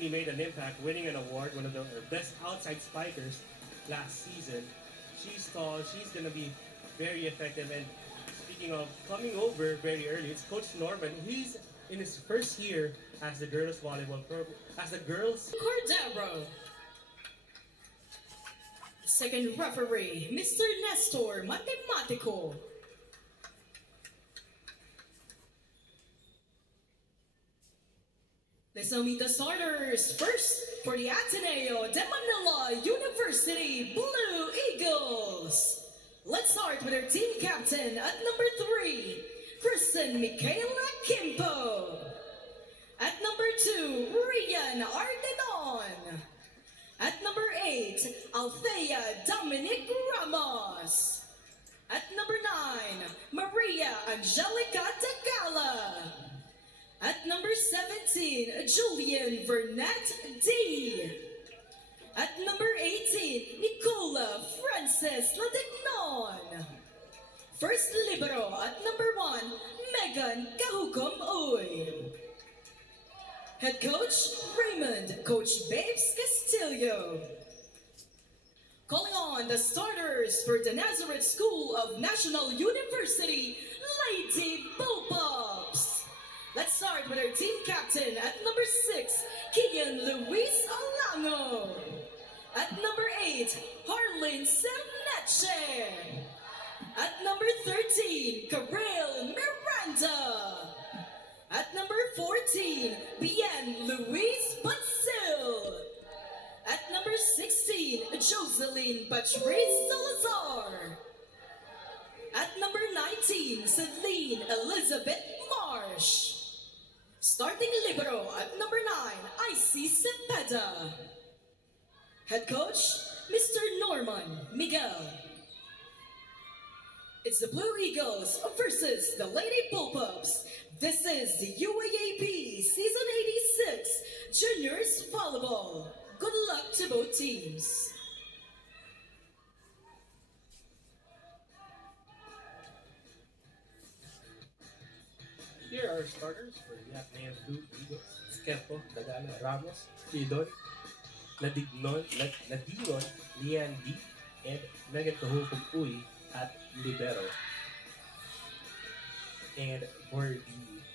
quickly made an impact, winning an award, one of the best outside spikers last season. She's tall, she's going to be very effective. And speaking of coming over very early, it's Coach Norman. He's in his first year as the girls volleyball program, as the girls Cordero. Second referee, Mr. Nestor Matematico. Let's now meet the starters. First, for the Ateneo de Manila University Blue Eagles. Let's start with our team captain at number 3, Kristen Michaela Kimpo. At number 2, Rian Ardenon. At number 8, Althea Dominic Ramos. At number 9, Maria Angelica Tagala. At number 17, Julian Burnett D. At number 18, Nicola Francis Ladignon. First libero at number 1, Megan Kahukom Uy. Head coach, Raymond Coach Babes Castillo. Calling on the starters for the Nazareth School of National University, Lady Bullpups. Let's start with our team captain at number 6, Kian Luis Alango. At number 8, Harlin Serneche. At number 13, Karel Miranda. At number 14, Bien Luis Basil. At number 16, Jocelyn Patrice Salazar. At number 19, Celine Elizabeth Marsh. Starting libero at number 9, Icy Cepeda. Head coach, Mr. Norman Miguel. It's the Blue Eagles versus the Lady Bullpups. This is the UAAP Season 86 Juniors Volleyball. Good luck to both teams. Here are starters for the Ateneo Blue Eagles. Skepo, Dagala, Ramos, Lidon, Ladignon, Lian D, and Megan Kahupog Uy at Libero. And for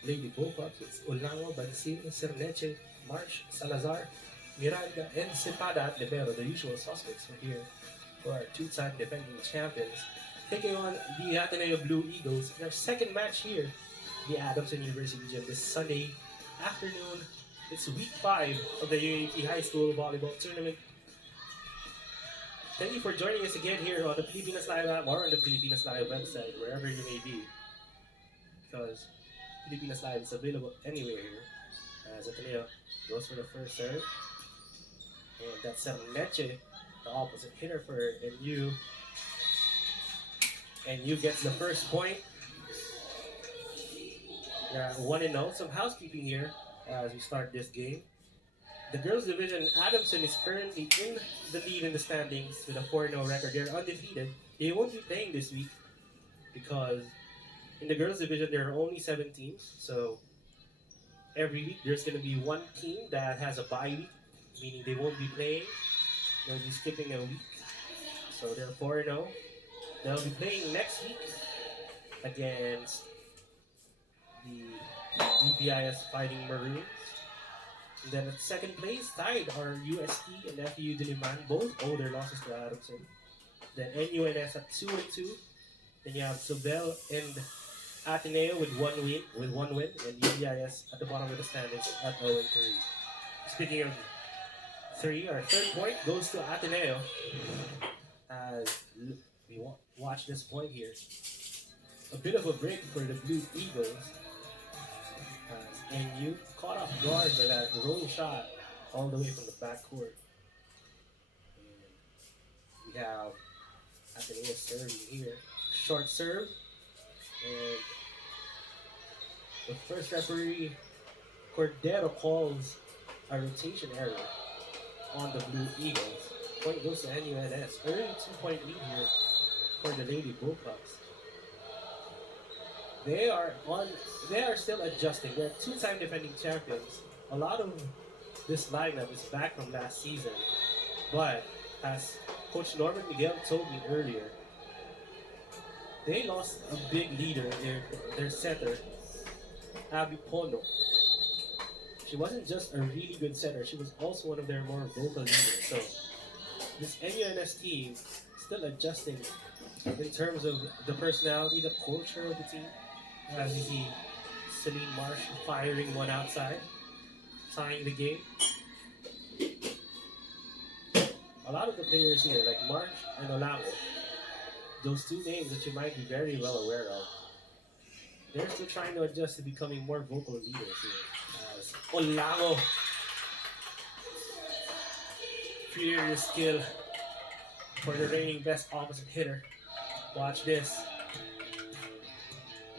the Lady Bullpups, it's Ulango, Bansil, Cerneche, Marsh, Salazar, Miranda, and Cepeda at Libero. The usual suspects are here for our two-time defending champions. Taking on the Ateneo Blue Eagles in our second match here, the Adamson University Gym, this Sunday afternoon. It's week 5 of the UAAP High School Volleyball Tournament. Thank you for joining us again here on the Pilipinas Live app or on the Pilipinas Live website, wherever you may be. Because Pilipinas Live is available anywhere here. As Ateneo goes for the first serve. And that's Serneche, the opposite hitter for NU. NU gets the first point. Yeah, 1-0. Some housekeeping here as we start this game. The girls division, Adamson is currently in the lead in the standings with a 4-0 record. They're undefeated. They won't be playing this week because in the girls division there are only 7 teams. So every week there's going to be one team that has a bye week, meaning they won't be playing. They'll be skipping a week. So they're 4-0. They'll be playing next week against the UPIS Fighting Maroons. And then at second place, tied are UST and FEU Diliman. Both owe their losses to Adamson. Then NUNS at 2-2. Then you have Sobel and Ateneo with one win, and UPIS at the bottom of the standings at 0-3. Speaking of 3, our third point goes to Ateneo. As we watch this point here. A bit of a break for the Blue Eagles. And you caught off guard by that roll shot all the way from the backcourt. And we have Ateneo serving here. Short serve. And the first referee, Cordero, calls a rotation error on the Blue Eagles. Point goes to NUNS. Early 2-point lead here for the Lady Bullpups. They are still adjusting. They're two-time defending champions. A lot of this lineup is back from last season, but as Coach Norman Miguel told me earlier, they lost a big leader, their setter, Abby Pono. She wasn't just a really good setter, she was also one of their more vocal leaders. So this NUNS team still adjusting in terms of the personality, the culture of the team. As you see, Celine Marsh firing one outside, tying the game. A lot of the players here, like Marsh and Olago, those two names that you might be very well aware of, they're still trying to adjust to becoming more vocal leaders here. As Olago, furious skill for the reigning best opposite hitter. Watch this.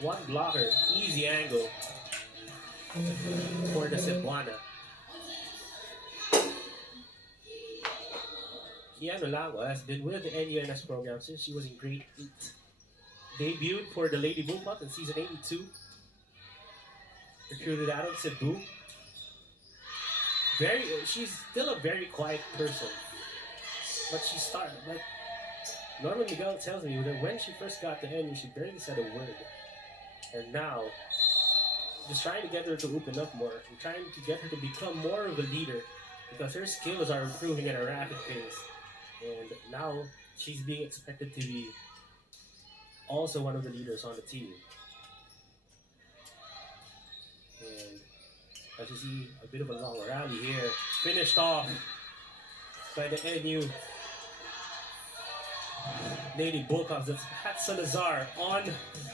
One blocker, easy angle for the Cebuana. Kian Olago has been with the NUNS program since she was in grade 8. Debuted for the Lady Bullpup in season 82. Recruited out of Cebu. She's still a very quiet person. But Norman Miguel tells me that when she first got to NU, she barely said a word. And now, just trying to get her to open up more. I'm trying to get her to become more of a leader because her skills are improving at a rapid pace. And now, she's being expected to be also one of the leaders on the team. And as you see, a bit of a long rally here. Finished off by the NU Lady Bullpups. That's Pat Salazar on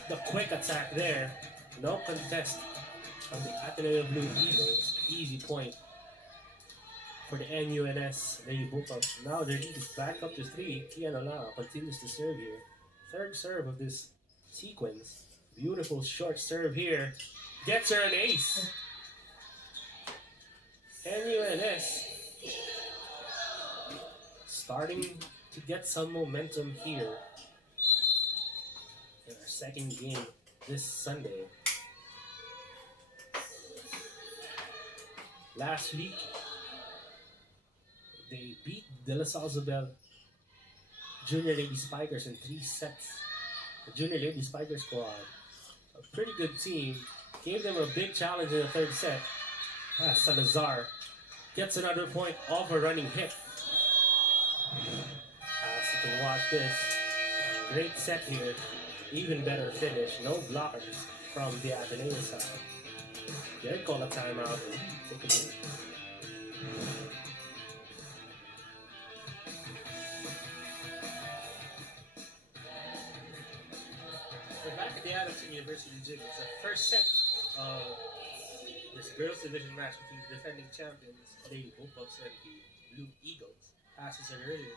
the quick attack there. No contest on the Ateneo Blue Eagles. Easy point for the NUNS Lady Bullpups. Now their lead is back up to 3. Kian Olao continues to serve here. Third serve of this sequence. Beautiful short serve here. Gets her an ace. NUNS starting to get some momentum here in our second game this Sunday. Last week, they beat De La Salle Zobel Junior Lady Spikers in 3 sets. The Junior Lady Spikers squad, a pretty good team, gave them a big challenge in the third set. Salazar gets another point off a running hit. As you can watch this, great set here, even better finish, no blockers from the Ateneo side. They call a timeout and take a break. We're back at the Adamson University Gym. It's the first set of this girls division match between the defending champions, Lady Bullpups and the Blue Eagles. As I said earlier,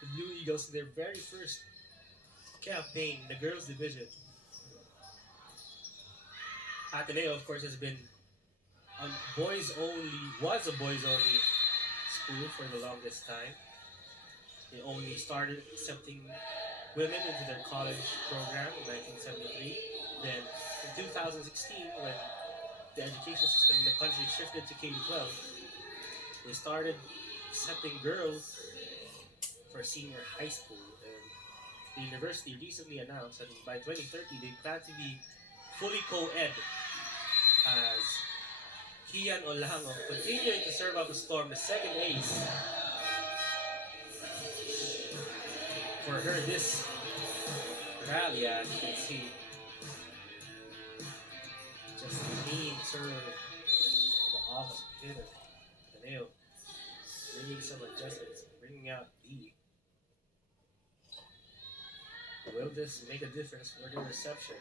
the Blue Eagles, their very first campaign, the girls division. Ateneo, of course, has been was a boys only school for the longest time. They only started accepting women into their college program in 1973. Then in 2016, when the education system in the country shifted to K-12, they started accepting girls for senior high school. And the university recently announced that by 2030, they plan to be fully co-ed, as Kian Olango continuing to serve up a storm, the second ace for her this rally, as you can see. Just a clean serve, the opposite hitter, Ateneo, making some adjustments, bringing out D. Will this make a difference for the reception?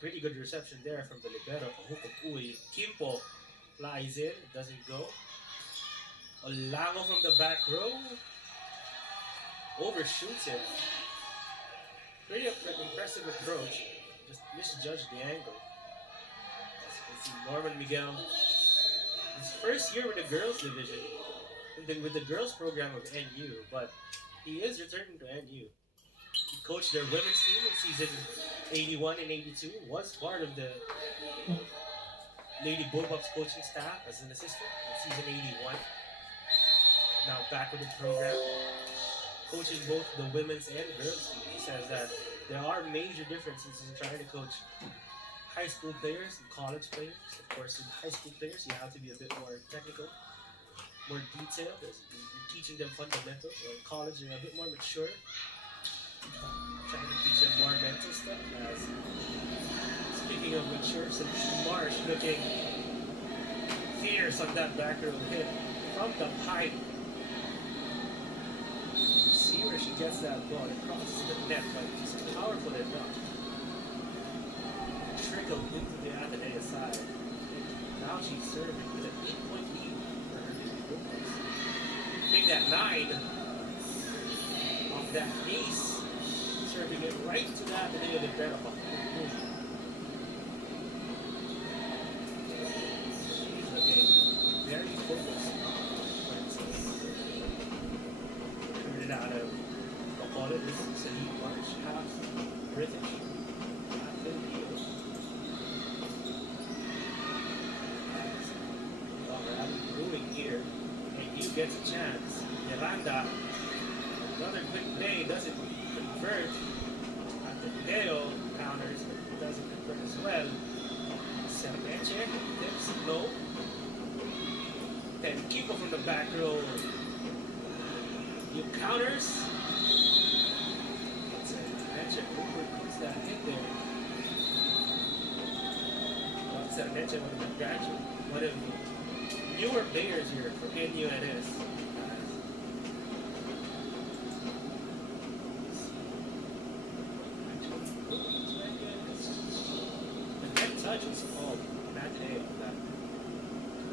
Pretty good reception there from the libero, Kahukog Uy. Kimpo flies in, doesn't go. Olango from the back row overshoots him. Pretty impressive approach, just misjudged the angle. As you can see, Norman Miguel, his first year with the girls division, with the girls program of NU, but he is returning to NU. He coached their women's team in season 81 and 82, was part of the Lady Bullpups coaching staff as an assistant in season 81. Now back with the program, coaching both the women's and girls team. He says that there are major differences in trying to coach high school players and college players. Of course, with high school players, you have to be a bit more technical, more detailed. You're teaching them fundamentals. Or in college, you're a bit more mature, trying to teach them more mental stuff. As speaking of mature, so Marsh looking fierce on that back row hit from the pipe. See where she gets that ball across the net, but she's powerful enough. Trickled into the Ateneo side. Now she's serving with an 8-point lead for her Lady Bullpups. Make that 9 off that ace, serving it right to the Ateneo libero. She's looking very focused. Turned it out of Bacolod. This is Celine Marsh, half British, half Filipino. Here, and you get a chance. Miranda, another quick play, doesn't convert. Ateneo counters, but doesn't convert as well. Sermeche tips low. Then Kiko from the back row. You counters. Sermeche overcooks that hit there. Well, Sermeche, one of the newer players here for NUNS. The net touch was called Ateneo on that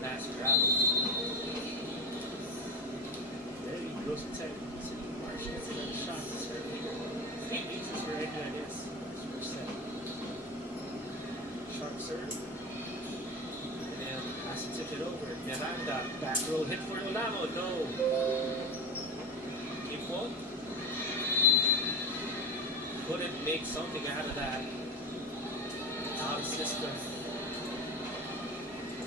last travel. There he goes to 10. Marsh gets another shot to serve here. 3 pieces for NUNS. First set. Sharp serve. Has to tip it over. Miranda, back row hit for Olamo. No. Kimpo couldn't make something out of that out of system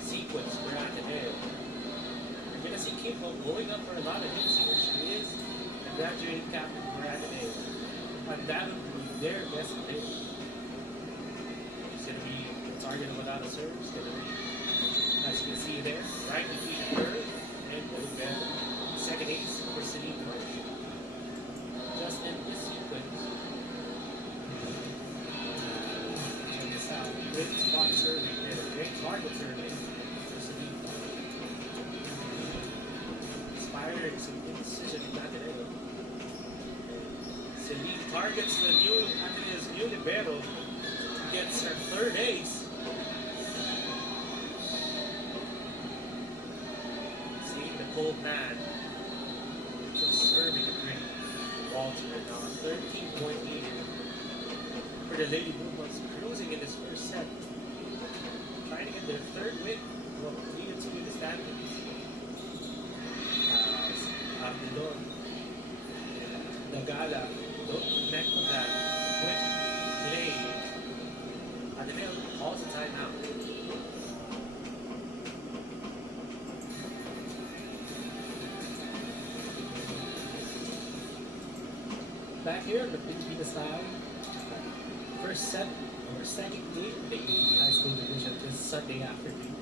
sequence for Ateneo. You're going to see Kimpo going up for a lot of hits here. She is a graduating captain for Ateneo. And that would be their best player. She's going to be the target of a lot of serves. Going to be, as you can see there, right between her and Olivero. Second ace for Celine Marsh. Just in this sequence. Check this out. Great spot serving and a great target serving for Celine. Inspiring some indecision in Ateneo. Celine targets the new Ateneo's new libero. Gets her third ace. Cold man just serving a great Walter now 13-point lead for the Lady Bullpups, cruising in this first set, trying to get their third win, 3-2 in the standings. Ardilon, Nagala don't connect on that quick play. Ateneo calls the timeout. Back here on the Filipino side, first set or second game in the UAAP High School Division this Sunday afternoon.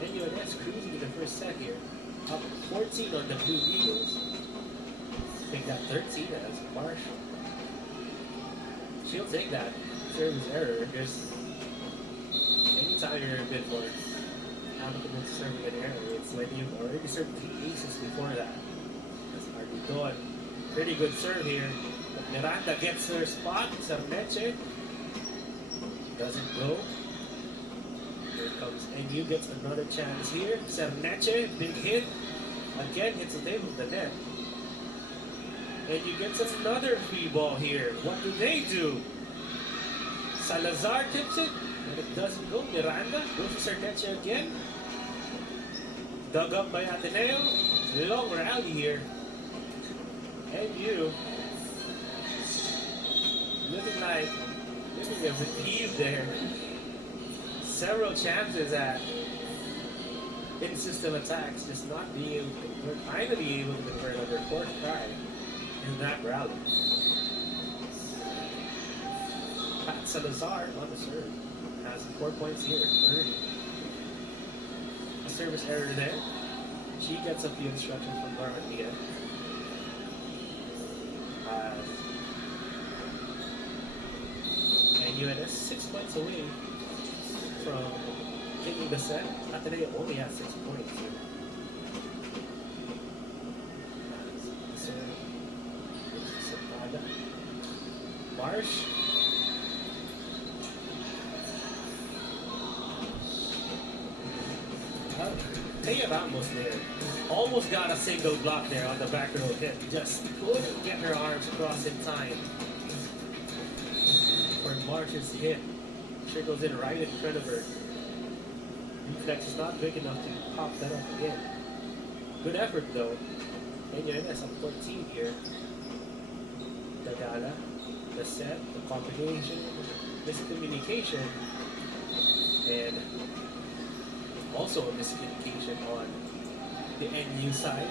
NUNS cruising in the first set here, up 14 on the Blue Eagles. I think that 13 as Marshall. She'll take that service error because anytime you're a bit more applicable to serving an error, it's when you've already served 3 aces before that. That's hardly done. Pretty good serve here. Miranda gets her spot. Sermeche doesn't go. Here comes NU, gets another chance here. Sermeche, big hit. Again hits the table of the net. NU gets another free ball here. What do? Salazar tips it, and it doesn't go. Miranda goes to Sermeche again. Dug up by Ateneo. Long rally here. NU looking a reprieve there. Several chances at in-system attacks, just not being able to convert, finally able to convert on their fourth try in that rally. Pat Salazar on the serve has 4 points here early. A service error there. She gets a few instructions from Normandia. And UNS 6 points away from taking the set. Ateneo only has 6 points here. Marsh. Taya Ramos there. Almost got a single block there on the back row hit. Just couldn't get her arms across in time for Marsh's hit. Trickles in right in front of her. Reflex is not big enough to pop that up again. Good effort though. NUNS on 14 here. Dagala, the set, the combination, miscommunication, and also a miscommunication on the NU side.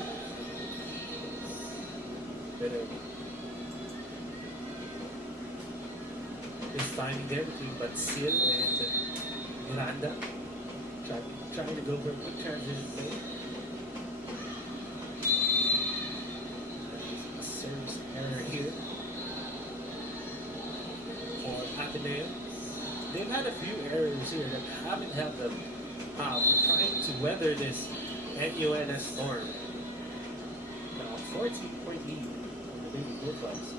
This timing there between Batsil and Miranda. Trying to go for a quick transition play. A service error here for Ateneo. They've had a few errors here that haven't helped them out. Trying to weather this NUNS storm. Now, 14-point lead on the Lady Bulldogs.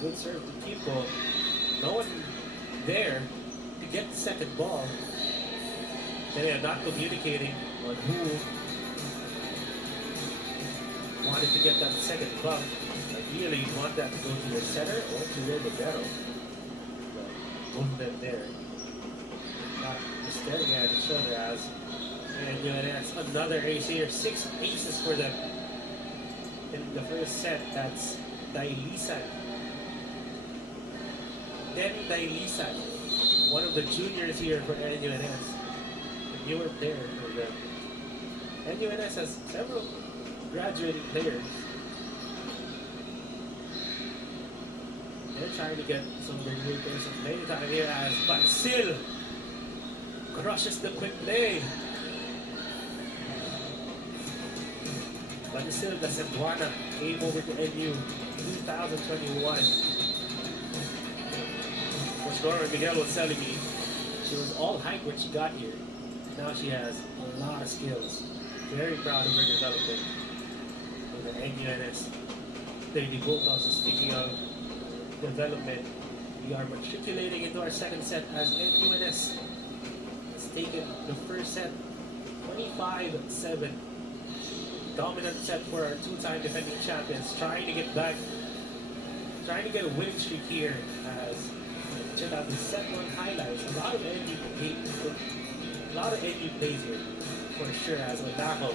Good serve to Kiko. No one there to get the second ball. They are not communicating on who wanted to get that second bump. Ideally, you want that to go to your center or to your libero. But both of them there, not just staring at each other as, and that's another ace here. 6 aces for them in the first set. That's Dailisan. Then Dailisan, one of the juniors here for NUNS. You were there for them. NUNS has several graduating players. They're trying to get some graduators some play time here as Batsil crushes the quick play. Batsil the Cebuana came over to NU 2021. Which Norman Miguel was telling me she was all hype when she got here. Now she has a lot of skills. Very proud of her development in the NUNS Lady Bulldogs. So speaking of development, we are matriculating into our second set as NUNS has taken the first set 25-7. Dominant set for our two-time defending champions. Trying to get back, trying to get a winning streak here as check out the set one highlights. A lot of NU plays here, for sure, as Ladaco,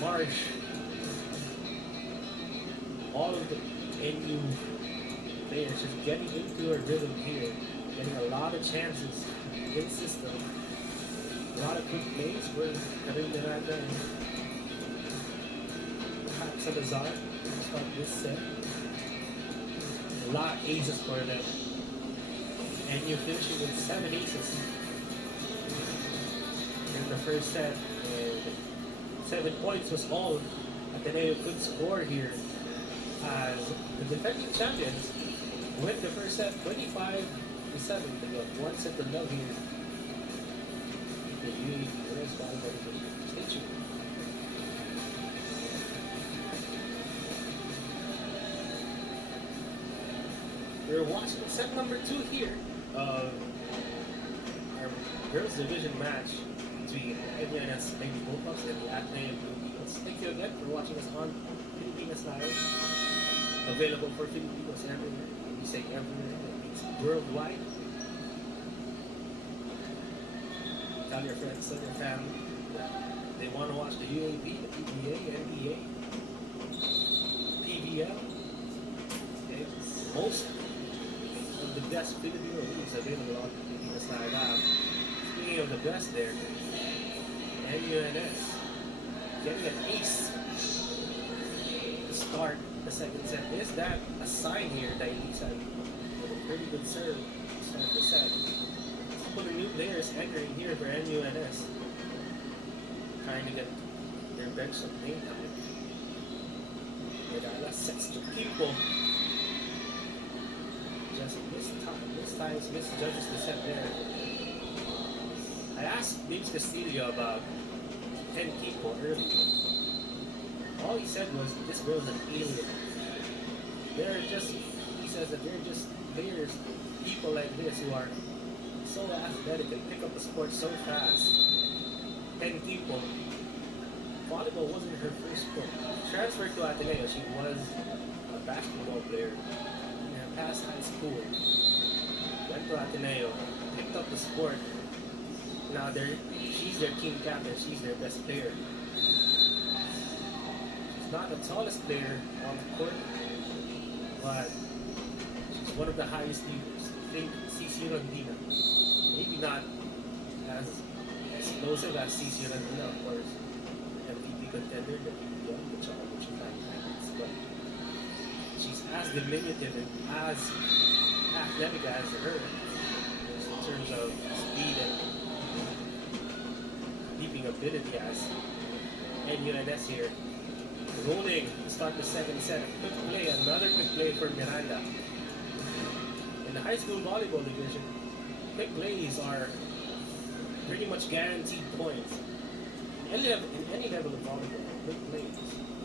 Marsh, all of the NU players just getting into a rhythm here, getting a lot of chances in system, a lot of quick plays for Karim Miranda and Pat Salazar to start this set. A lot of aces for them, and you're finishing with 7 aces in the first set, and 7 points was all Ateneo could score here as the defending champions win the first set 25-7. They got 1 set to love here. The UAAP station. We're watching set number 2 here of our girls division match between NUNS Lady Bulldogs and the Ateneo Blue Eagles. Thank you again for watching us on Filipinas Live. Available for Filipinos everywhere. We say everywhere, that means worldwide. Tell your friends, tell your family that they want to watch the UAAP, the PBA, NBA, PBL. Okay. Most of the best Filipino leagues available on Filipinas Live. Speaking of the best there, NUNS getting an ace to start the second set. Is that a sign here that he's had a pretty good serve to start the set? A couple of new players entering here for NUNS. Trying to get their bench some game time. Medalla sets to people. Just misjudges the set there. I asked James Castillo about 10 people earlier. All he said was, this girl's an alien. He says that they're just players, people like this who are so athletic and pick up the sport so fast. 10 people. Volleyball wasn't her first sport. Transferred to ATENEO, she was a basketball player in her past high school. Went to ATENEO, picked up the sport. Now she's their team captain, she's their best player. She's not the tallest player on the court, but she's one of the highest leaders. Think CC Rondina. Maybe not as explosive as CC Rondina, of course. MVP contender, the PPL, which she finds, but she's as diminutive and as athletic as her in terms of speed and leaping ability as NUNS here. Rolling to start the second set. Quick play, another quick play for Miranda. In the high school volleyball division, quick plays are pretty much guaranteed points. In any level of volleyball, quick plays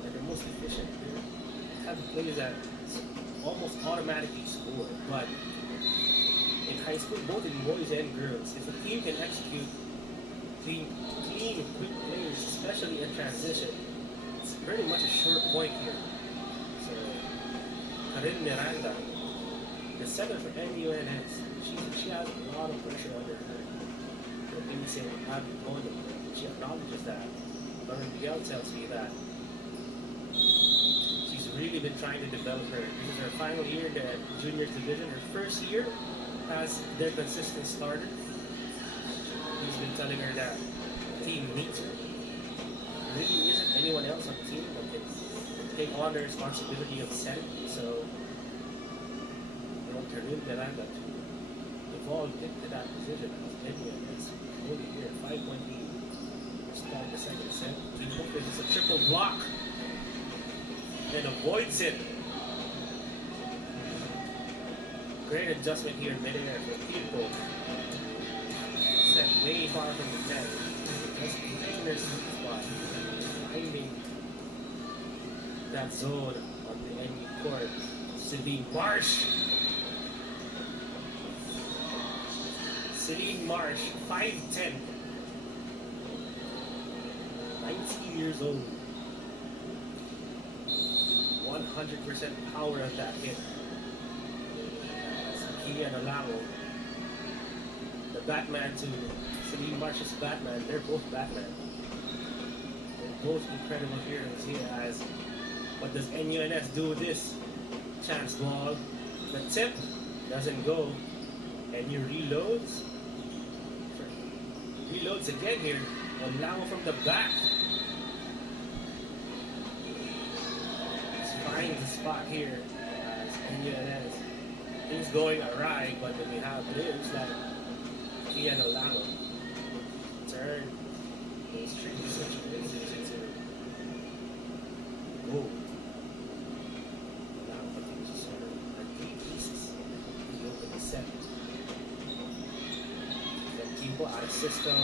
are the most efficient. They have plays that almost automatically score. But in high school, both in boys and girls, if a team can execute clean quick plays, especially in transition, it's pretty much a short point here. So, Karin Miranda, the setter for NUNS, she has a lot of pressure under her. She acknowledges that. Lauren Miguel tells me that she's really been trying to develop her. This is her final year in the juniors division. Her first year as their consistent starter. He's been telling her that the team needs her. There really isn't anyone else on the team that can take on the responsibility of setting. So, they want Karin Miranda to evolve into that position as NUNS. Only here, 5-point lead. Start the second set. People faces a triple block and avoids it. Great adjustment here in midair for people. Set way far from the net. Just in their sweet spot. Finding that zone on the enemy court. Celine Marsh. Celine Marsh, 5'10". 19 years old. 100% power of that hit. Kian Alamo, the Batman to Celine Marsh's Batman, they're both Batman. They're both incredible heroes here as what does NUNS do with this? Chance ball. The tip doesn't go. And you reloads. Reloads again here. Alamo from the back. Finds the spot here as NUNS. Things going awry, but then we have players like Kian Alamo. Turn those tricky situations into goal. Alamo continues to serve at 3 pieces. He opened the set. Then Kimbo out of system.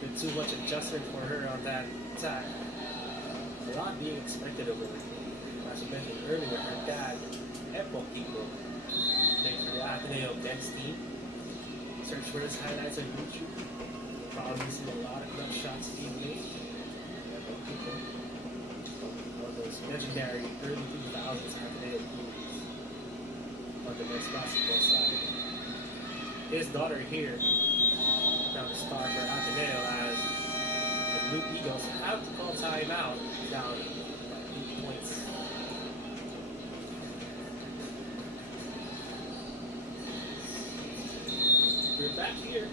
Did too much adjustment for her on that attack. A lot being expected of her. As I mentioned earlier, her dad, Epoch Kimbo, played for the ATENEO men's team. Search for his highlights on YouTube. You'll probably see a lot of clutch shots being made. Epoch Kimbo, one of those legendary early 2000s ATENEO teams on the men's basketball side. His daughter here, now the star for ATENEO, as the Blue Eagles have to call timeout down 8 points. We're back here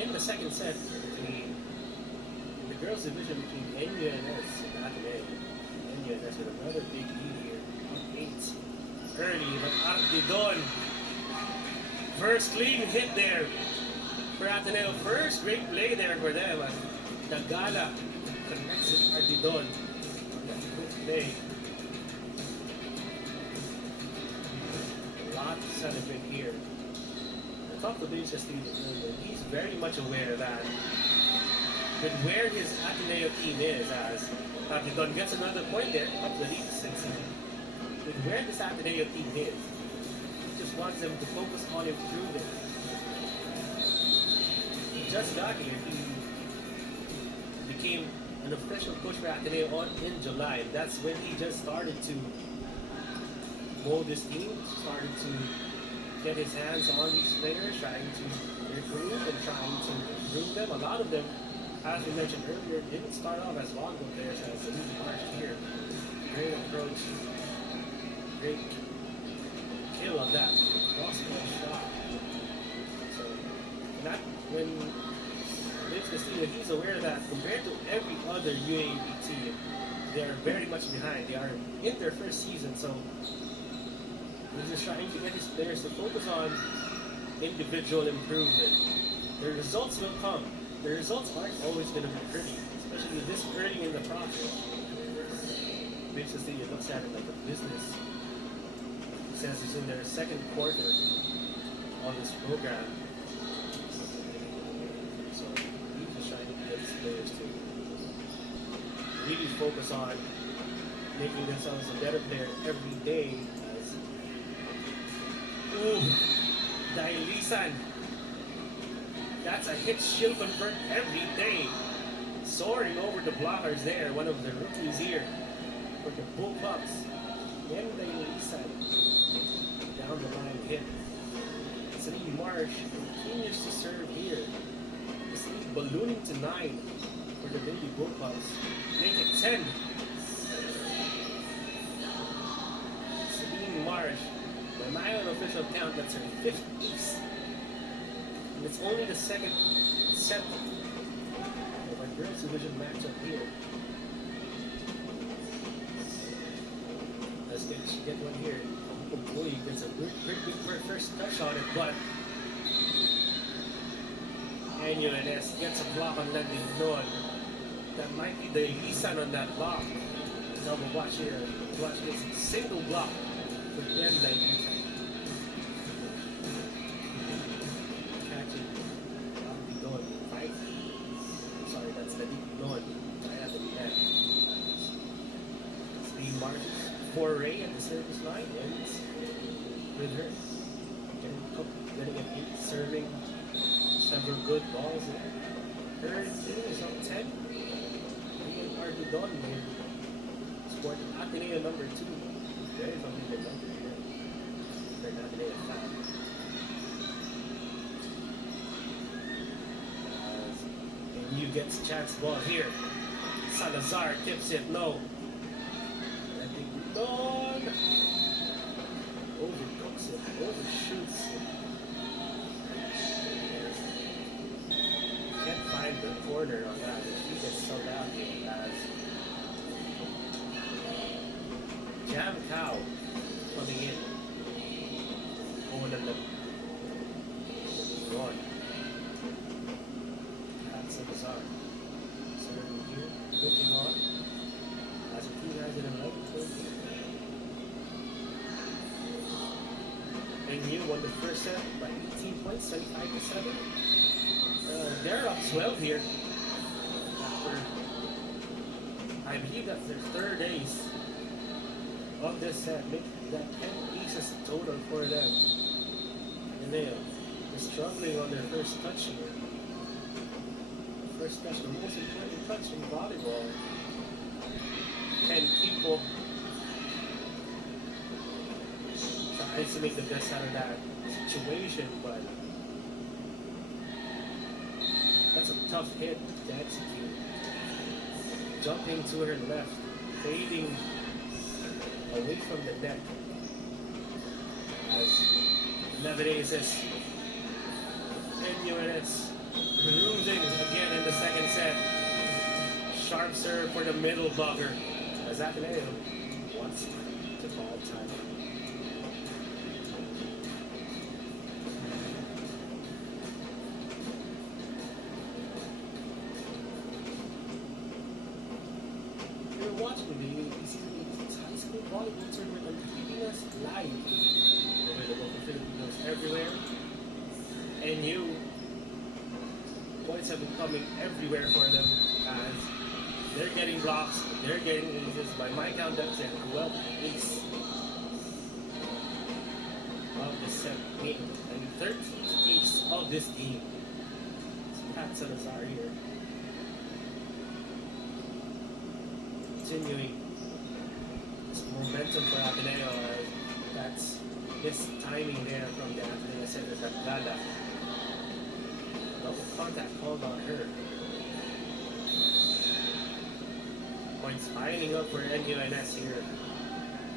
in the second set between the girls division between NUNS and ATENEO. NUNS with another big lead here. Up 8. Early, but Ardidon. First clean hit there for ATENEO. First great play there for them. Nagala connects with Ardidon. That's a good play. A lot to celebrate here. I talked to Vince earlier. He's very much aware that with where his ATENEO team is, as Ardidon gets another point there, up the lead to 6. With where this ATENEO team is, he just wants them to focus on improving. He just got here. He became an official coach for ATENEO in July. That's when he just started to mold this team, started to get his hands on these players, trying to recruit and trying to improve them. A lot of them, as we mentioned earlier, didn't start off as volleyball players as the March here. Great approach, great kill on that cross-court shot. So that when Vince Castillo, he's aware that compared to every other UAAP team, they are very much behind. They are in their first season, so he's just trying to get his players to focus on individual improvement. The results will come. The results aren't always going to be pretty, especially this early in the process. Vince Castillo looks at it like a business. He says he's in their second quarter on this program. So he's just trying to get his players to really focus on making themselves a better player every day. Ooh, Dailisan. That's a hit she'll convert every day. Soaring over the blockers there, one of the rookies here for the Bullpups. Then Dailisan. Down the line hit. Celine Marsh continues to serve here. This lead ballooning to 9 for the Lady Bullpups. Make it 10. Celine Marsh. By my unofficial count, that's her 5th ace. And it's only the second set of our girls division matchup here. Let's get one here. Oh boy, gets a pretty good first touch on it, but NUNS gets a block on landing Noon. That might be the Lisan on that block. Now we'll watch here. Watch this single block. But then they catch it. I'll be going right. Sorry, that's the deep going right at the end. Speed marches. Foray at the service line ends with her getting an 8, serving several good balls there. Her team is on 10. Again, Ardidon here. Sporting ATENEO number 2. Very familiar number here. They're not today at 5. And you get chance ball here. Salazar tips it low. I think Don overcooks it, overshoots it. Can't find the corner on that. She gets subbed out here as Jam Cow coming in. Going to the run. That's Salazar. Serving here, looking on. As a 2011 game. And you won the first set by 18 points, 75-7. They're up 12 here. After, I believe that's their third ace of this set. Make that 10 aces total for them. And they're struggling on their first touch here. First touch, the most important touch in volleyball. 10 people tries to make the best out of that situation, but that's a tough hit to execute. Jumping to her left, fading away from the net. As 11 aces, NUNS cruising again in the second set. sharp serve for the middle blocker. As ATENEO wants to call time. You're watching the season 8 high school volleyball tournament on PBS Live. Available for Filipinos everywhere. NU points have been coming everywhere for them as they're getting blocks, they're getting aces. By my count, that's their 12th ace of the set game and 13th ace of this game. So Pat Salazar here. Continuing this momentum for ATENEO as that's his timing there from the ATENEO center, Tablada. Double contact called on her. Points piling up for NUNS here.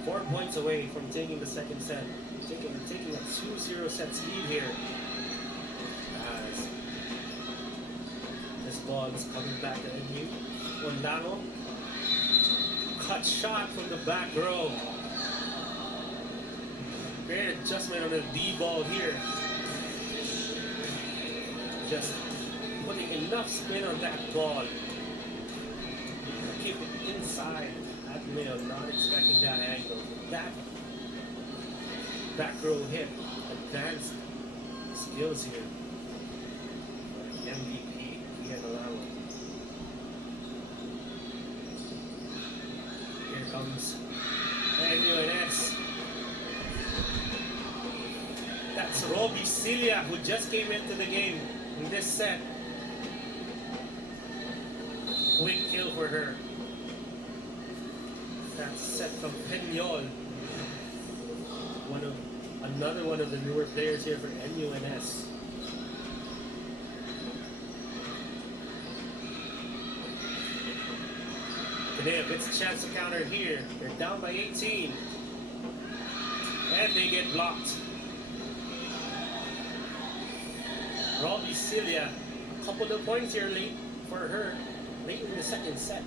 4 points away from taking the second set. Taking a 2-0 sets lead here. As this ball is coming back to NU. Ondano. Cut shot from the back row. Great adjustment on the D ball here. Just putting enough spin on that ball. Keep it inside. ATENEO not expecting that angle. That back row hit. Advanced skills here. MVP, Ian Alawa. Here comes NUNS. That's Robbie Cilia who just came into the game in this set. Quick kill for her. That's set from Peñol. Another one of the newer players here for NUNS. ATENEO gets a chance to counter here. They're down by 18. And they get blocked. Robbie Cilia, couple of points here late for her, late in the second set.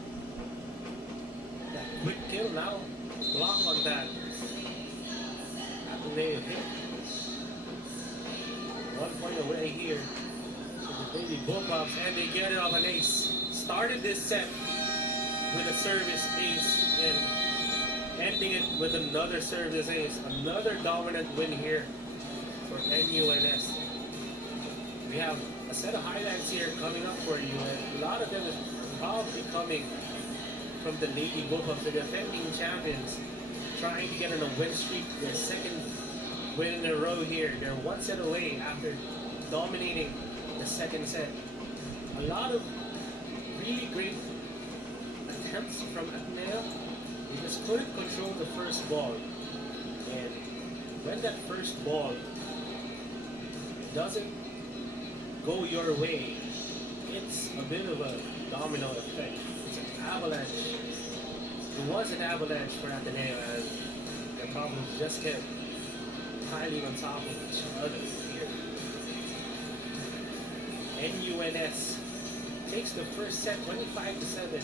That quick kill now, block on that. ATENEO hit. 1 point away here. So the baby Bullpups, and they get it off an ace. Started this set with a service ace and ending it with another service ace. Another dominant win here for NUNS. We have a set of highlights here coming up for you, and a lot of them is probably coming from the Lady Bullpups, the defending champions, trying to get on a win streak, their second win in a row here. They're one set away after dominating the second set. A lot of really great attempts from ATENEO. They just couldn't control the first ball. And when that first ball doesn't go your way, it's a bit of a domino effect. It's an avalanche. It was an avalanche for ATENEO as the problems just kept piling on top of each other here. NUNS takes the first set 25-7,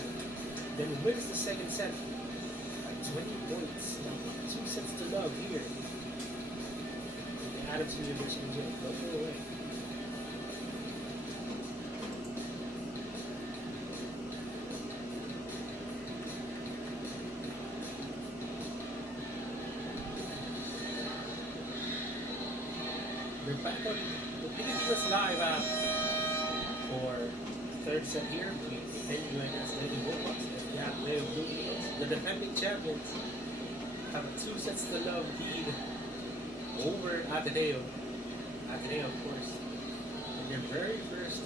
then wins the second set by 20 points. 2 sets to love here. The Adamson University Gym, don't go away. We're back on the PBS Live app for third set here between NUNS Lady Bullpups and ATENEO Blue Eagles. The defending champions have a 2 sets to love lead over ATENEO. ATENEO, of course, in their very first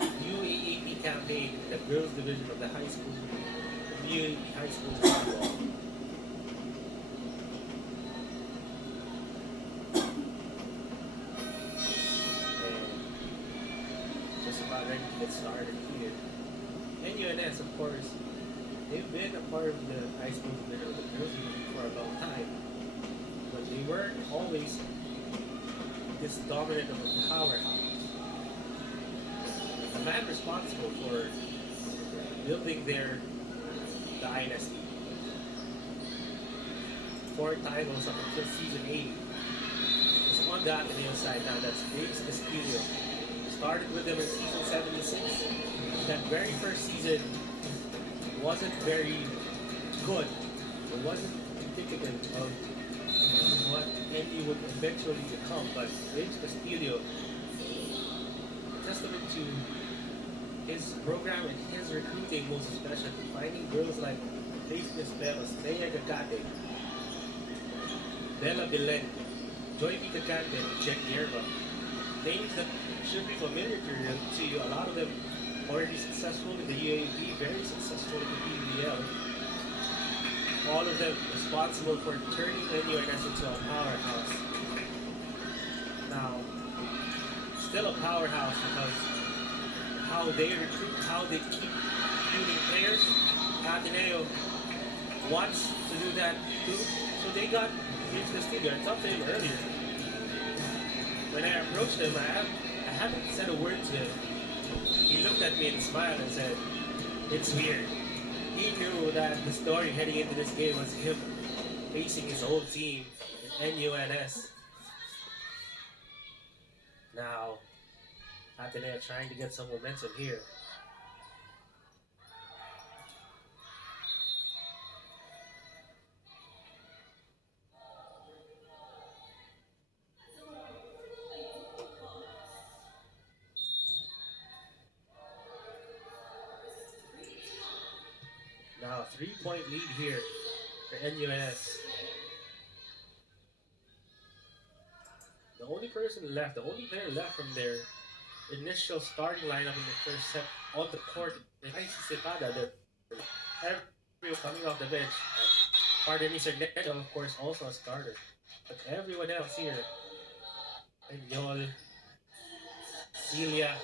UAAP campaign in the girls division of the high school, UAAP high school volleyball. Ready to get started here. NUNS, of course, they've been a part of the high school division of the girls division for a long time, but they weren't always this dominant of a powerhouse. The man responsible for building their dynasty. 4 titles up until season 80. It's on the ATENEO side now. That's James Castillo. Started with them in season 76. That very first season wasn't very good. It wasn't indicative of what NU would eventually become, but James Castillo, a testament to his program and his recruiting, most especially finding girls like Faceless Bellas, Thea Gagate, Bella Belen, Joy Vicacante, and Jen Yerba. Names that should be familiar to you. A lot of them already successful in the UAAP, very successful in the PBL. All of them responsible for turning NUNS into a powerhouse. Now, still a powerhouse because how they recruit, how they keep recruiting players. ATENEO wants to do that too. So they got James Castillo. I talked to him earlier. When I approached him, I haven't said a word to him. He looked at me and smiled and said, "It's weird." He knew that the story heading into this game was him facing his old team in NUNS. Now, ATENEO trying to get some momentum here. Now, 3-point lead here for NUNS. The only person left, the only player left from their initial starting lineup in the first set on the court is Isis Cepeda. Everyone coming off the bench. Pardon me, Sir Neto, of course, also a starter. But everyone else here, Enyol, Celia,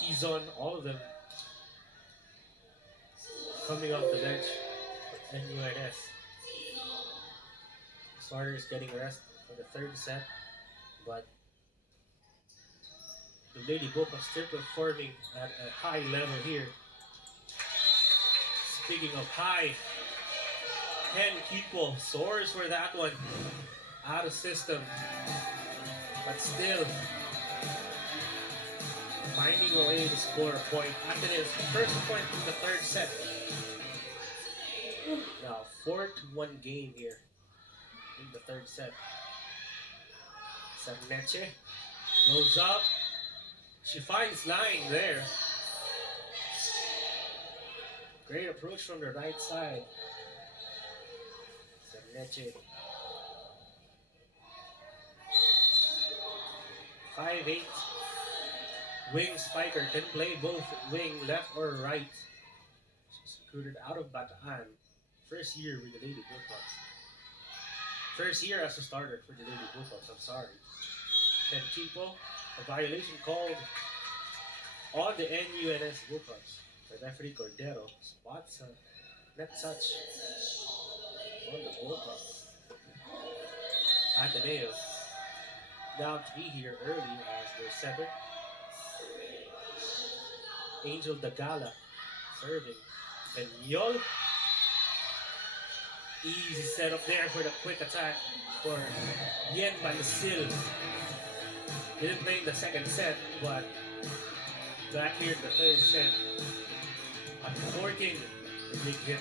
Tizon, all of them coming off the bench for NUNS. Starters getting rest for the third set, but the Lady Boca still performing at a high level here. Speaking of high, Ken Kipo soars for that one. Out of system, but still finding a way to score a point. ATENEO's first point in the third set. Now 4-1 game here in the third set. Sarneche goes up. She finds line there. Great approach from the right side. Sarneche. 5'8". Wing spiker can play both wing, left or right. She's recruited out of Bataan. First year with the Lady Bullpups. First year as a starter for the Lady Bullpups, I'm sorry. Ken Kipo, a violation called on the NUNS Bullpups. The referee Cordero spots a net touch on the Bullpups. ATENEO down 3 here early as they're 7. Angel Dagala serving. And Yol. Easy setup there for the quick attack for Yen Balasil. Didn't play in the second set, but back here in the third set, uncorking the big hit.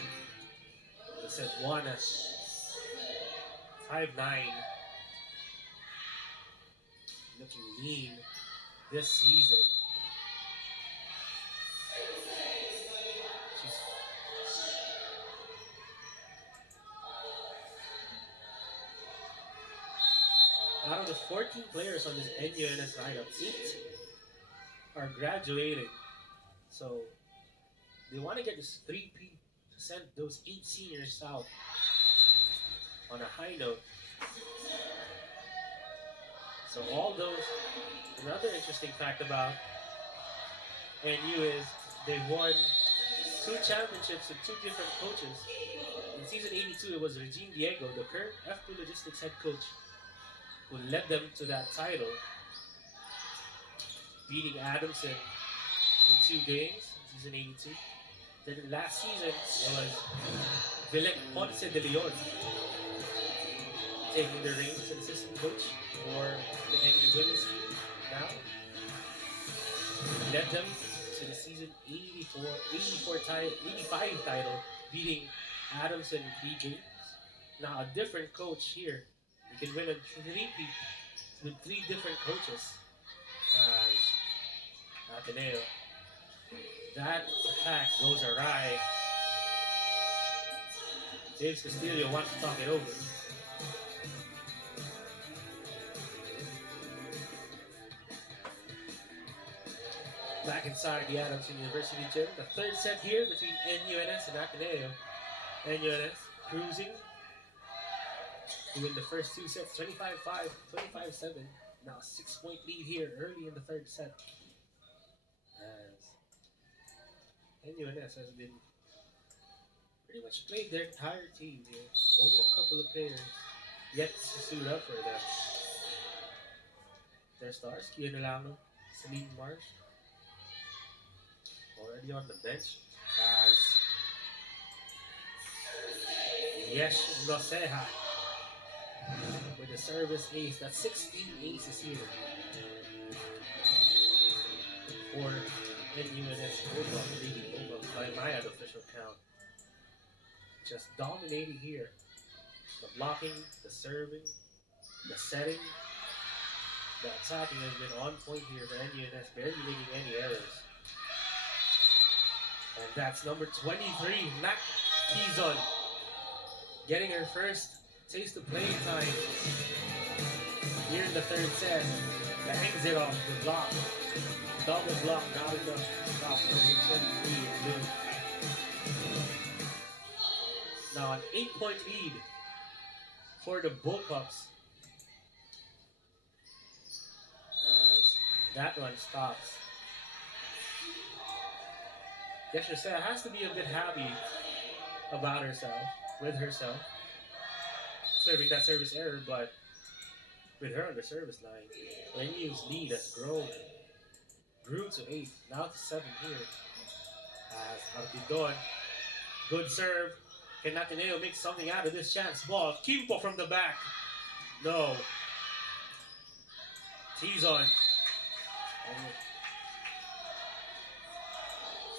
The set 1 at 5'9". Looking lean this season. Out of the 14 players on this NUNS lineup, 8 are graduating. So they want to get this 3P to send those 8 seniors out on a high note. So all those, another interesting fact about NU is they won 2 championships with 2 different coaches. In season 82, it was Regine Diego, the current F2 Logistics head coach, who led them to that title. beating Adamson in 2 games in season 82. Then last season, it was Vilek Ponce de Leon taking the reins as assistant coach for the NU women's team now. Led them to the season 85 title, beating Adamson in 3 games. Now a different coach here. You can win a three-peat with 3 different coaches as Ateneo. That attack goes awry. James Castillo wants to talk it over. Back inside the Adamson University gym. The third set here between NUNS and Ateneo. NUNS cruising to win the first 2 sets, 25-5, 25-7. Now 6-point lead here early in the third set. As NUNS has been pretty much played their entire team here. Only a couple of players yet to suit up for them. Their stars, Kian Alamo, Celine Marsh, already on the bench as Yesh Loseha with the service ace. That's 16 aces here for NUNS over by my official count. Just dominating here. The blocking, the serving, the setting, the attacking has been on point here for NUNS, barely making any errors. And that's number 23, Mac Tizon, getting her first taste of playing time here in the third set. Bangs it off the block. Double block, not enough to stop number 23 and blue. Now an 8-point lead for the Bullpups. As that one stops. Yeshua has to be a bit happy about herself, with herself. Serving that service error, but with her on the service line, NU's lead has grew to 8, now to 7 here. As Artidon, good serve. Can Ateneo make something out of this chance? Ball, Kimpo from the back. No. Tizon.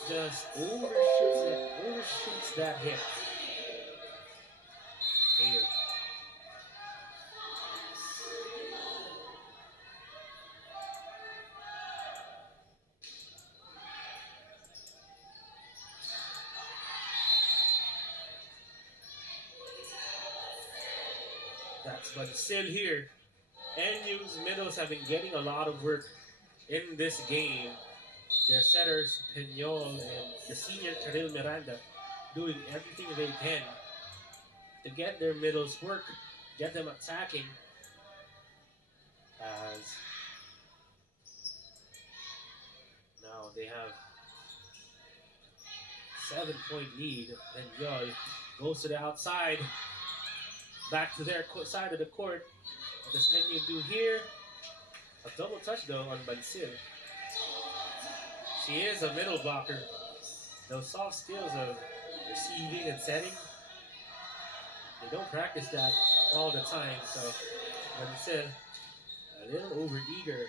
Just overshoots that hit. Here. But still here, NU's middles have been getting a lot of work in this game. Their setters, Peñol and the senior Karil Miranda, doing everything they can to get their middles work, get them attacking. As now they have 7-point lead. Peñol goes to the outside. Back to their side of the court. What does NU do here? A double touch though on Bansil. She is a middle blocker. Those soft skills of receiving and setting, they don't practice that all the time. So Bansil, a little overeager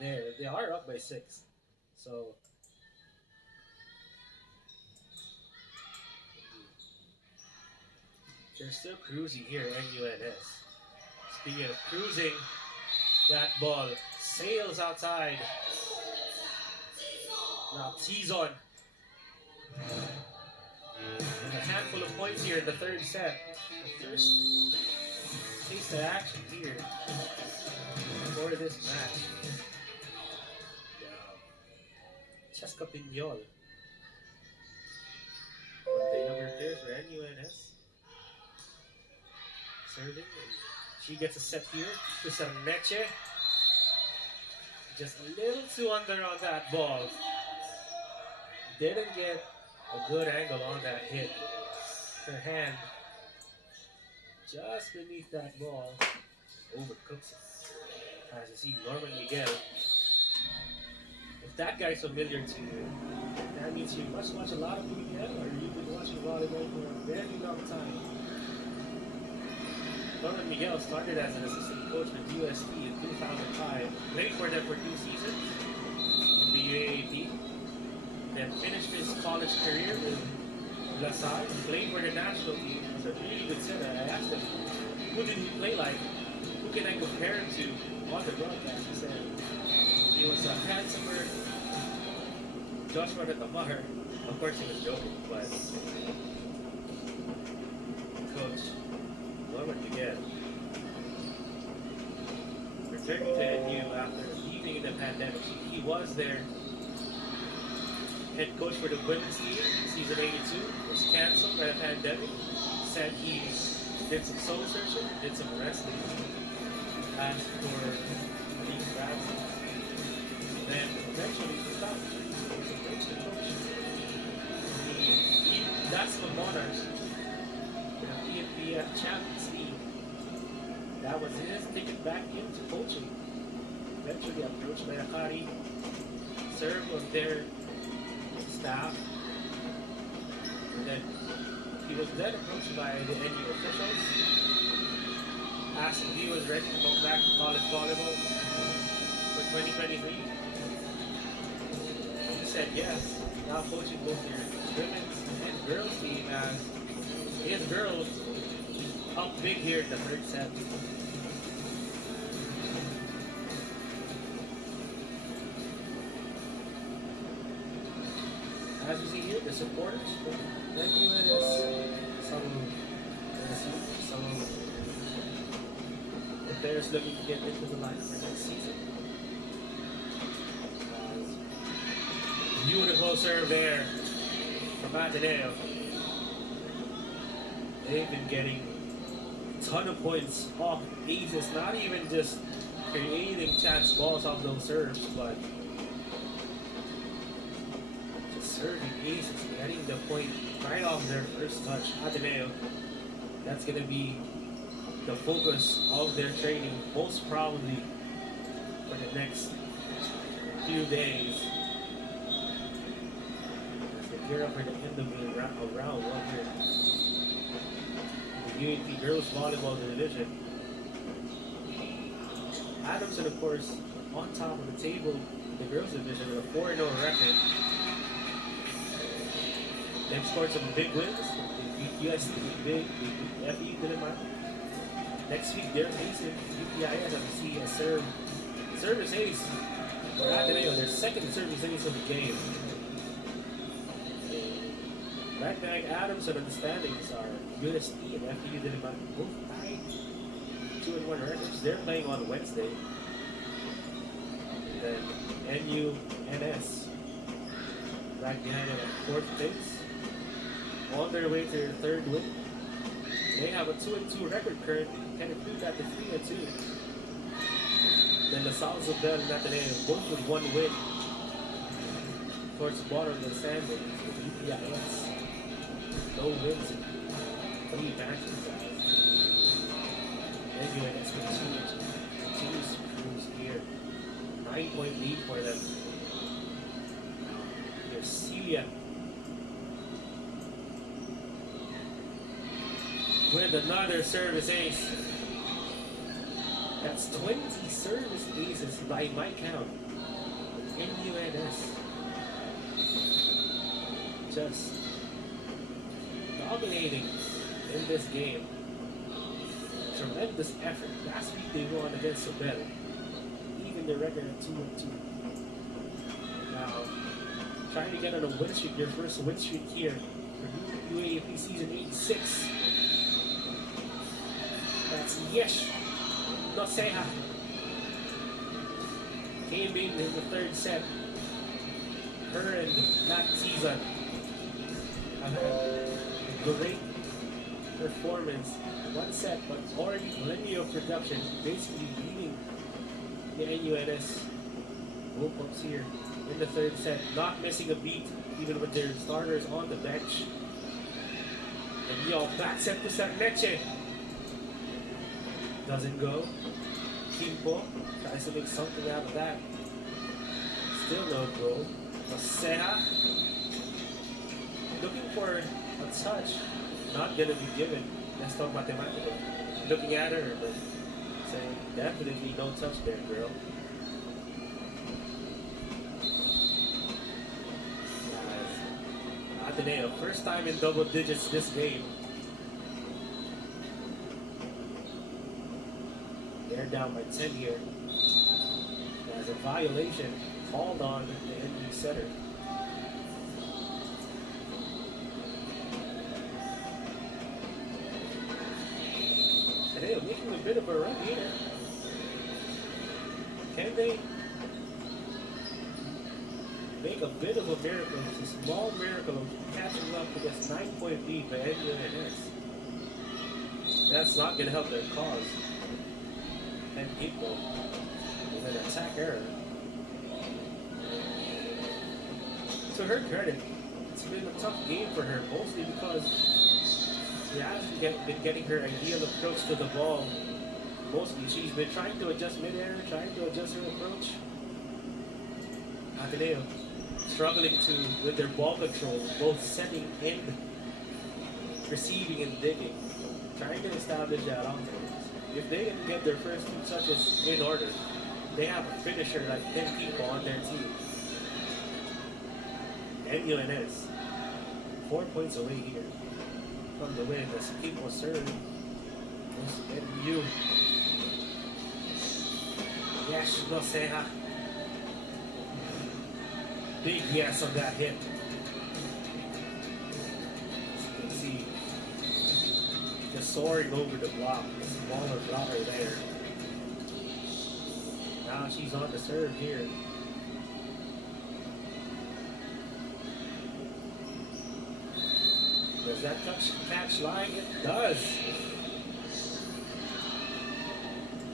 there. They are up by 6. So they're still cruising here, NUNS. Speaking of cruising, that ball sails outside. Now Tizon. And a handful of points here in the third set. The first taste of action here for this match. Cheska Piñol. One of the younger players for NUNS. Serving, and she gets a set here to Sarneche. Just a little too under on that ball. Didn't get a good angle on that hit. Her hand just beneath that ball overcooks it. As you see, Norman Miguel If that guy's familiar to you, that means you must watch a lot of BBL or you've been watching volleyball for a very long time. Norman Miguel started as an assistant coach with UST in 2005, played for them for 2 seasons in the UAAP, then finished his college career with La Salle, played for the national team. He was a really good center. I asked him, who did he play like? Who can I compare him to on the broadcast? He said he was a handsomer Joshua the Tamar. Of course he was joking, but Coach Norman Miguel returning to NU after leaving in the pandemic. He was their head coach for the women's team, season 82, was canceled by the pandemic. Said he did some soul searching, did some wrestling, asked for leave of absence. Then eventually he found a great coach. That's the Monarchs, the PNPF Champions League. That was his ticket back into coaching. Eventually approached by Akari, served on their staff, and then he was then approached by the NU officials, asked if he was ready to go back to college volleyball for 2023. He said yes, now coaching both their women's and girls team as his girls up big here in the third set. As you see here, the supporters from NUNS, some the players looking to get into the lineup for next season. Beautiful serve there from ATENEO. They've been getting a ton of points off aces, not even just creating chance balls off those serves, but serving aces, getting the point right off their first touch. ATENEO, that's going to be the focus of their training, most probably for the next few days. As they gear up for the end of round one here. The UAP Girls Volleyball Division. Adamson, of course, on top of the table in the girls division with a 4-0 record. They've scored some big wins. They beat UST big, they beat FE Diliman. Next week they're facing UPIS and see a service ace for ATENEO, their second service ace of the game. Right back Adamson and the standings are UST and FE Diliman, both tied 2-1 records. They're playing on Wednesday. And then NUNS right behind them at 4th place. On their way to their third win. They have a 2-2 record currently. Can improve that to 3-2. Then the South Bell and ATENEO both with 1 win towards the bottom of the standings with UPIS. No wins in 3 matches. NUNS continues to cruise here. 9-point lead for them. There's Celia with another service ace. That's 20 service aces by my count. NUNS just dominating in this game. Tremendous effort. Last week they won against Sobel, even the record at 2-2. Now trying to get on a win streak, their first win streak here for UAAP season 86. That's Yesh Noseha. Came in the third set. Her and Matt Season have had a great performance. 1 set, but already plenty of production, basically leading the NUNS Bullpups here in the third set. Not missing a beat, even with their starters on the bench. And y'all back set to Sagneche. Doesn't go. Kimpo tries to make something out of that. Still no goal. Maseha looking for a touch. Not gonna be given. Let's talk mathematical. Looking at her, but saying definitely no touch there, girl. ATENEO, first time in double digits this game. They're down by 10 here. There's a violation called on the NU setter. ATENEO making a bit of a run here. Can they make a bit of a miracle? It's a small miracle of catching up to this 9-point lead by NUNS. That's not going to help their cause. 10 people with an attack error. To her credit, it's been a tough game for her, mostly because she hasn't been getting her ideal approach to the ball. Mostly, she's been trying to adjust mid-air, trying to adjust her approach. ATENEO struggling with their ball control, both setting and receiving and digging, trying to establish that offense. If they can get their first two touches in order, they have a finisher like 10 people on their team. NUNS, 4 points away here from the win as people serve. NU. Yes, no Seha. Big yes on that hit. As you can see, just soaring over the block, the smaller blocker there. Now she's on the serve here. Does that catch line? It does.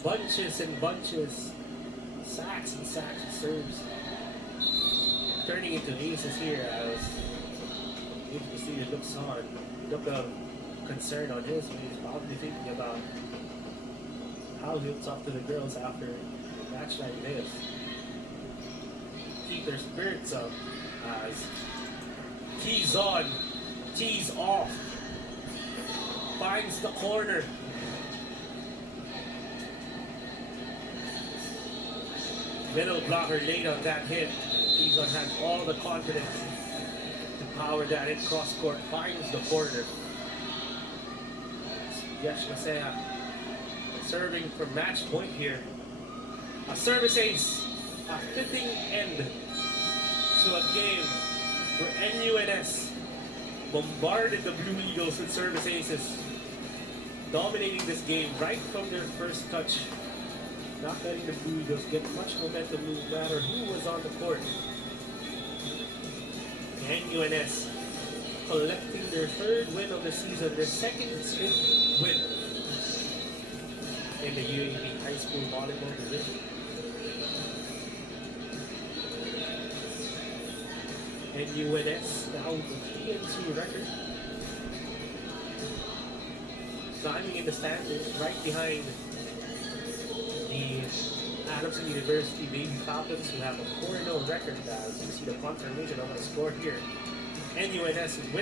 Bunches and bunches. Sacks and sacks and serves. Turning into aces here as you can see it looks on. Look of concern on his face, probably thinking about how he'll talk to the girls after a match like this. Keep their spirits up as tees on, tees off. Finds the corner. Middle blocker late on that hit. Keys-on has all the confidence to power that in cross court. Finds the corner. Yes, Masaya serving for match point here. A service ace. A fitting end to a game where NUNS bombarded the Blue Eagles with service aces. Dominating this game right from their first touch. Not letting the Blue Eagles get much momentum no matter who was on the court. NUNS collecting their third win of the season, their second straight win in the UAAP high school volleyball division. NUNS now with a 3-2 record. Climbing in the standings right behind the Adamson University Baby Falcons, who have a 4-0 record as you see the confirmation of a score here. NUNS is winning.